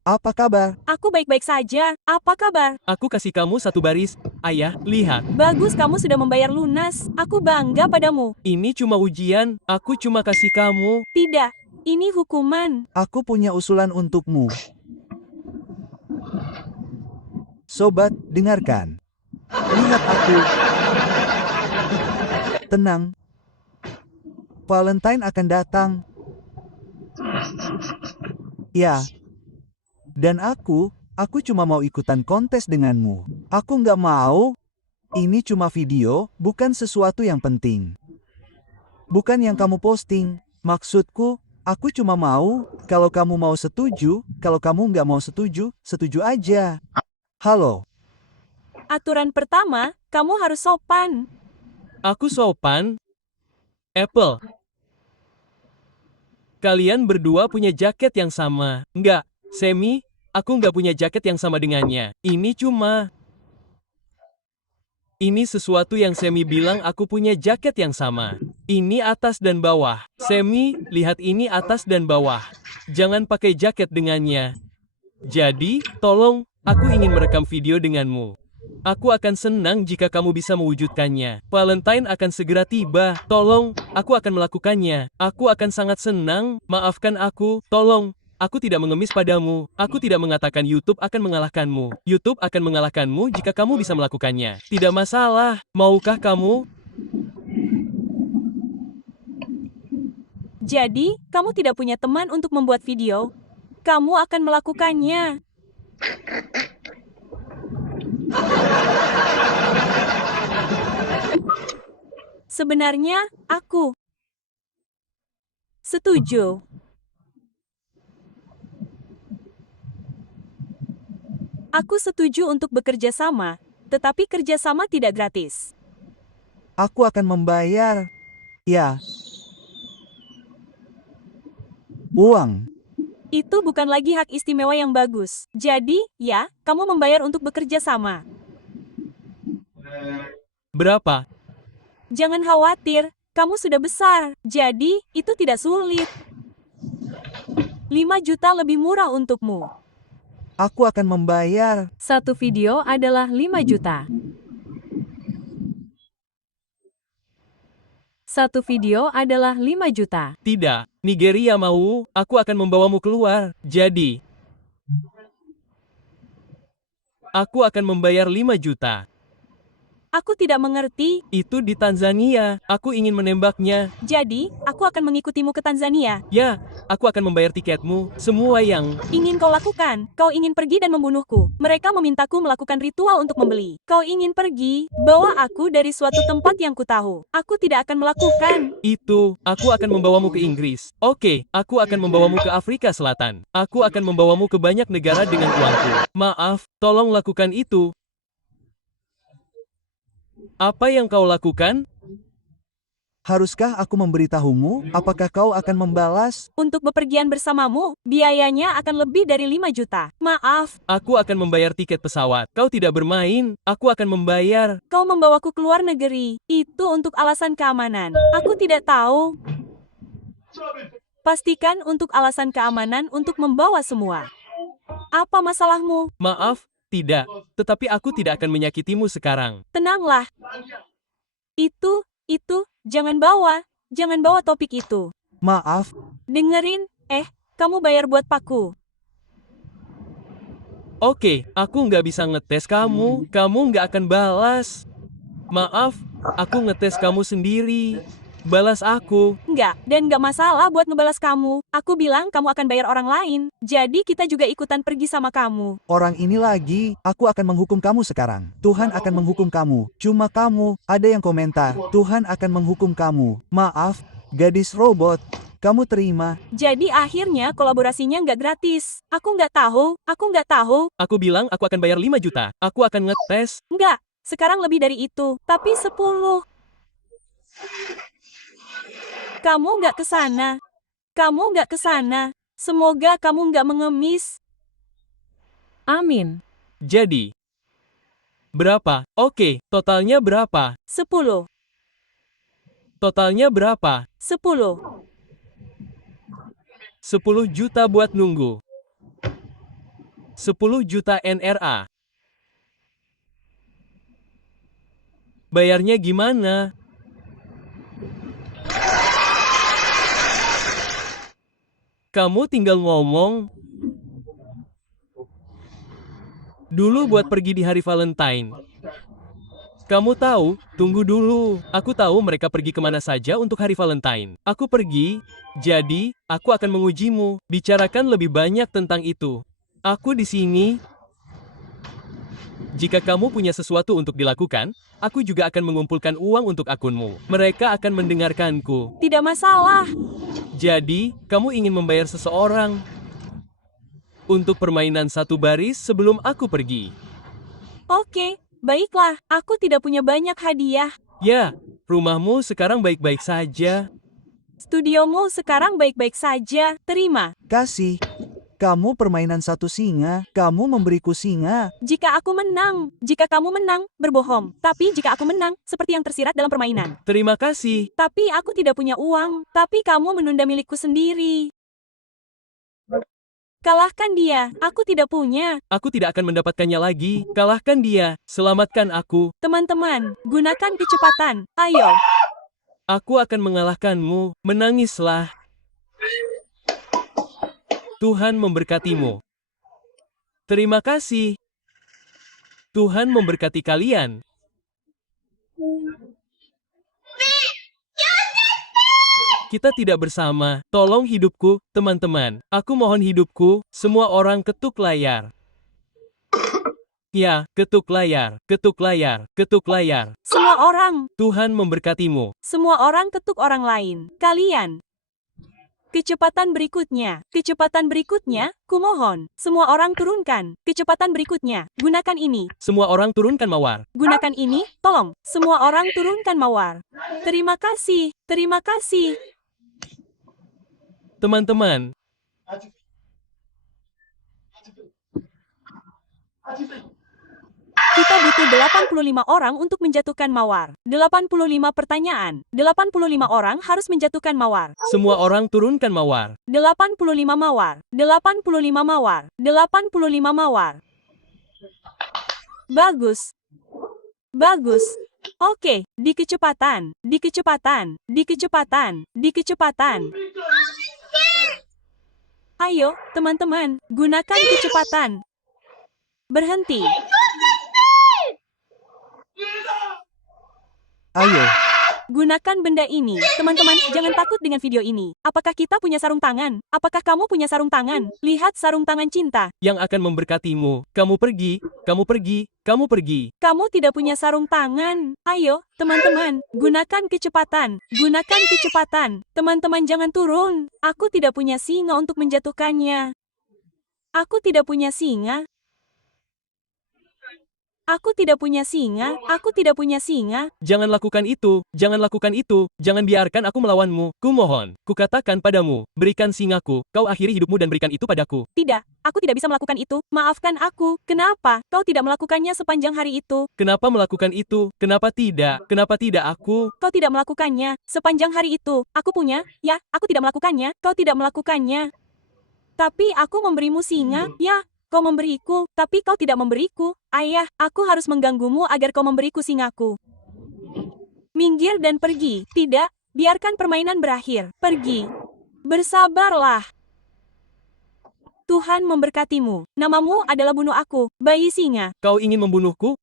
Apa kabar? Aku baik-baik saja. Apa kabar? Aku kasih kamu satu baris. Ayah, lihat. Bagus, kamu sudah membayar lunas. Aku bangga padamu. Ini cuma ujian. Aku cuma kasih kamu. Tidak, ini hukuman. Aku punya usulan untukmu. Sobat, dengarkan. Lihat aku. Tenang. Valentine akan datang. Ya. Dan aku cuma mau ikutan kontes denganmu. Aku nggak mau. Ini cuma video, bukan sesuatu yang penting. Bukan yang kamu posting. Maksudku, aku cuma mau, kalau kamu mau setuju, kalau kamu nggak mau setuju, setuju aja. Halo. Aturan pertama, kamu harus sopan. Aku sopan. Apple. Kalian berdua punya jaket yang sama. Enggak, Semi, aku nggak punya jaket yang sama dengannya. Ini sesuatu yang Semi bilang aku punya jaket yang sama. Ini atas dan bawah. Semi, lihat ini atas dan bawah. Jangan pakai jaket dengannya. Jadi, tolong, aku ingin merekam video denganmu. Aku akan senang jika kamu bisa mewujudkannya. Valentine akan segera tiba. Tolong, aku akan melakukannya. Aku akan sangat senang. Maafkan aku. Tolong. Aku tidak mengemis padamu. Aku tidak mengatakan YouTube akan mengalahkanmu. YouTube akan mengalahkanmu jika kamu bisa melakukannya. Tidak masalah. Maukah kamu? Jadi, kamu tidak punya teman untuk membuat video. Kamu akan melakukannya. Sebenarnya, aku setuju. Aku setuju untuk bekerja sama, tetapi kerjasama tidak gratis. Aku akan membayar. Ya. Uang. Itu bukan lagi hak istimewa yang bagus. Jadi, ya, kamu membayar untuk bekerja sama. Berapa? Jangan khawatir, kamu sudah besar. Jadi, itu tidak sulit. 5 juta lebih murah untukmu. Aku akan membayar. Satu video adalah 5 juta. Satu video adalah 5 juta. Tidak. Nigeria mau, aku akan membawamu keluar. Jadi, aku akan membayar 5 juta. Aku tidak mengerti. Itu di Tanzania. Aku ingin menembaknya. Jadi, aku akan mengikutimu ke Tanzania. Ya, aku akan membayar tiketmu. Semua yang... Ingin kau lakukan. Kau ingin pergi dan membunuhku. Mereka memintaku melakukan ritual untuk membeli. Kau ingin pergi, bawa aku dari suatu tempat yang kutahu. Aku tidak akan melakukan. Itu, aku akan membawamu ke Inggris. Oke, aku akan membawamu ke Afrika Selatan. Aku akan membawamu ke banyak negara dengan uangku. Maaf, tolong lakukan itu. Apa yang kau lakukan? Haruskah aku memberitahumu? Apakah kau akan membalas? Untuk bepergian bersamamu, biayanya akan lebih dari 5 juta. Maaf, Aku akan membayar tiket pesawat. Kau tidak bermain. Aku akan membayar. kau membawaku ke luar negeri. Itu untuk alasan keamanan. Aku tidak tahu. Pastikan untuk alasan keamanan untuk membawa semua. Apa masalahmu? Maaf, tidak. Tetapi aku tidak akan menyakitimu sekarang. Tenanglah. Jangan bawa topik itu. Maaf. Dengerin, kamu bayar buat paku. Oke, aku nggak bisa ngetes kamu. Kamu nggak akan balas. Maaf, aku ngetes kamu sendiri. Balas aku. Enggak, dan enggak masalah buat ngebalas kamu. Aku bilang kamu akan bayar orang lain. Jadi kita juga ikutan pergi sama kamu. Orang ini lagi, aku akan menghukum kamu sekarang. Tuhan akan menghukum kamu. Cuma kamu, ada yang komentar, Tuhan akan menghukum kamu. Maaf, gadis robot. Kamu terima. Jadi akhirnya kolaborasinya nggak gratis. Aku nggak tahu. Aku bilang aku akan bayar 5 juta. Aku akan ngetes. Nggak, sekarang lebih dari itu. Tapi 10. Kamu nggak ke sana. Semoga kamu nggak mengemis. Amin. Jadi, berapa? Oke, totalnya berapa? 10. Totalnya berapa? 10. 10 juta buat nunggu. 10 juta NRA. Bayarnya gimana? Kamu tinggal ngomong. Dulu buat pergi di hari Valentine. Kamu tahu, tunggu dulu. Aku tahu mereka pergi kemana saja untuk hari Valentine. Aku pergi, jadi aku akan mengujimu. Bicarakan lebih banyak tentang itu. Aku di sini. Jika kamu punya sesuatu untuk dilakukan, aku juga akan mengumpulkan uang untuk akunmu. Mereka akan mendengarkanku. Tidak masalah. Jadi, kamu ingin membayar seseorang untuk permainan satu baris sebelum aku pergi. Oke, baiklah. Aku tidak punya banyak hadiah. Ya, rumahmu sekarang baik-baik saja. Studiomu sekarang baik-baik saja. Terima. Kasih. Kamu permainan satu singa, kamu memberiku singa. Jika aku menang, jika kamu menang, berbohong. Tapi jika aku menang, seperti yang tersirat dalam permainan. Terima kasih. Tapi aku tidak punya uang. Tapi kamu menunda milikku sendiri. Kalahkan dia. Aku tidak punya. Aku tidak akan mendapatkannya lagi. Kalahkan dia. Selamatkan aku. Teman-teman, gunakan kecepatan. Ayo. Aku akan mengalahkanmu. Menangislah. Tuhan memberkatimu. Terima kasih. Tuhan memberkati kalian. Kita tidak bersama. Tolong hidupku, teman-teman. Aku mohon hidupku. Semua orang ketuk layar. Ya, ketuk layar, ketuk layar, ketuk layar. Semua orang. Tuhan memberkatimu. Semua orang ketuk orang lain. Kalian. Kecepatan berikutnya, kumohon. Semua orang turunkan. Kecepatan berikutnya, gunakan ini. Semua orang turunkan mawar. Gunakan ini, tolong. Semua orang turunkan mawar. Terima kasih, terima kasih. Teman-teman, kita butuh 85 orang untuk menjatuhkan mawar. 85 pertanyaan. 85 orang harus menjatuhkan mawar. semua orang turunkan mawar. 85 mawar. 85 mawar. 85 mawar. Bagus. Bagus. Oke, di kecepatan, di kecepatan, di kecepatan, di kecepatan. Ayo, teman-teman, gunakan kecepatan. Berhenti. Ayo, Gunakan benda ini. Teman-teman, jangan takut dengan video ini. Apakah kita punya sarung tangan? Apakah kamu punya sarung tangan? Lihat sarung tangan cinta. Yang akan memberkatimu. Kamu pergi, kamu pergi, kamu pergi. Kamu tidak punya sarung tangan. Ayo, teman-teman, gunakan kecepatan. Gunakan kecepatan. Teman-teman jangan turun. Aku tidak punya singa untuk menjatuhkannya. Aku tidak punya singa. Aku tidak punya singa. Aku tidak punya singa. Jangan lakukan itu, jangan lakukan itu, jangan biarkan aku melawanmu. Kumohon, kukatakan padamu, berikan singaku, kau akhiri hidupmu dan berikan itu padaku. Tidak, aku tidak bisa melakukan itu. Maafkan aku. Kenapa? Kau tidak melakukannya sepanjang hari itu. Kenapa melakukan itu? Kenapa tidak? Kenapa tidak aku? Kau tidak melakukannya sepanjang hari itu. Aku punya. Ya, aku tidak melakukannya. Kau tidak melakukannya. Tapi aku memberimu singa. Ya, kau memberiku. Tapi kau tidak memberiku. Ayah, aku harus mengganggumu agar kau memberiku singaku. Minggir dan pergi. Tidak, biarkan permainan berakhir. Pergi. Bersabarlah. Tuhan memberkatimu. Namamu adalah bunuh aku, bayi singa. Kau ingin membunuhku?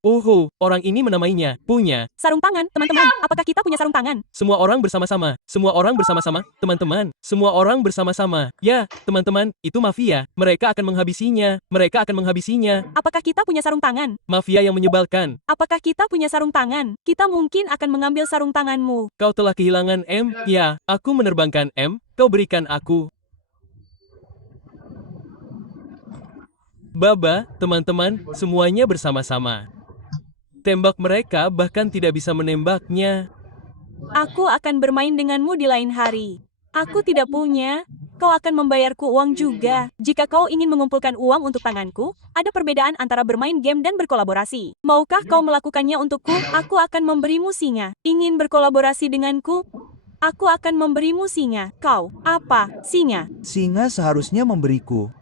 Orang ini menamainya, punya. Sarung tangan, teman-teman. Apakah kita punya sarung tangan? Semua orang bersama-sama, semua orang bersama-sama, teman-teman, semua orang bersama-sama. Ya, teman-teman, itu mafia. Mereka akan menghabisinya, mereka akan menghabisinya. Apakah kita punya sarung tangan? Mafia yang menyebalkan. Apakah kita punya sarung tangan? Kita mungkin akan mengambil sarung tanganmu. Kau telah kehilangan M. Ya, aku menerbangkan M. Kau berikan aku. Baba, teman-teman, semuanya bersama-sama. Tembak mereka bahkan tidak bisa menembaknya. Aku akan bermain denganmu di lain hari. Aku tidak punya. Kau akan membayarku uang juga. Jika kau ingin mengumpulkan uang untuk tanganku, ada perbedaan antara bermain game dan berkolaborasi. Maukah kau melakukannya untukku? Aku akan memberimu singa. Ingin berkolaborasi denganku? Aku akan memberimu singa. Kau, apa? Singa. singa seharusnya memberiku.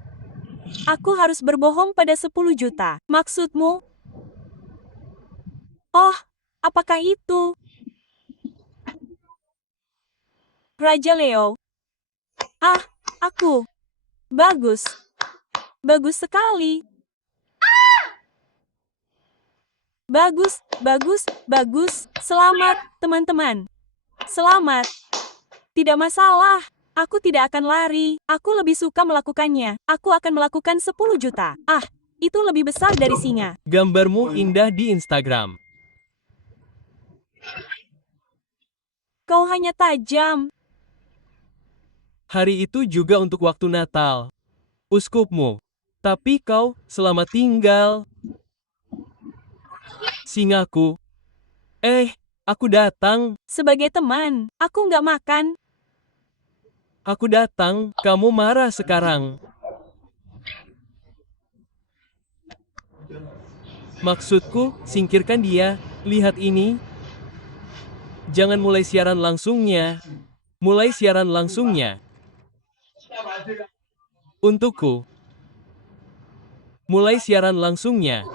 Aku harus berbohong pada 10 juta. Maksudmu? Oh, apakah itu? Raja Leo. Ah, aku. Bagus. Bagus sekali. Bagus, bagus, bagus. Selamat, teman-teman. Selamat. Tidak masalah. Aku tidak akan lari. Aku lebih suka melakukannya. Aku akan melakukan 10 juta. Ah, itu lebih besar dari singa. Gambarmu indah di Instagram. Kau hanya tajam. Hari itu juga untuk waktu Natal. Uskupmu. Tapi kau, selamat tinggal. Singaku. Aku datang. Sebagai teman, aku nggak makan. Aku datang. Kamu marah sekarang. Maksudku, singkirkan dia. Lihat ini. Jangan mulai siaran langsungnya. Mulai siaran langsungnya. Untukku. Mulai siaran langsungnya.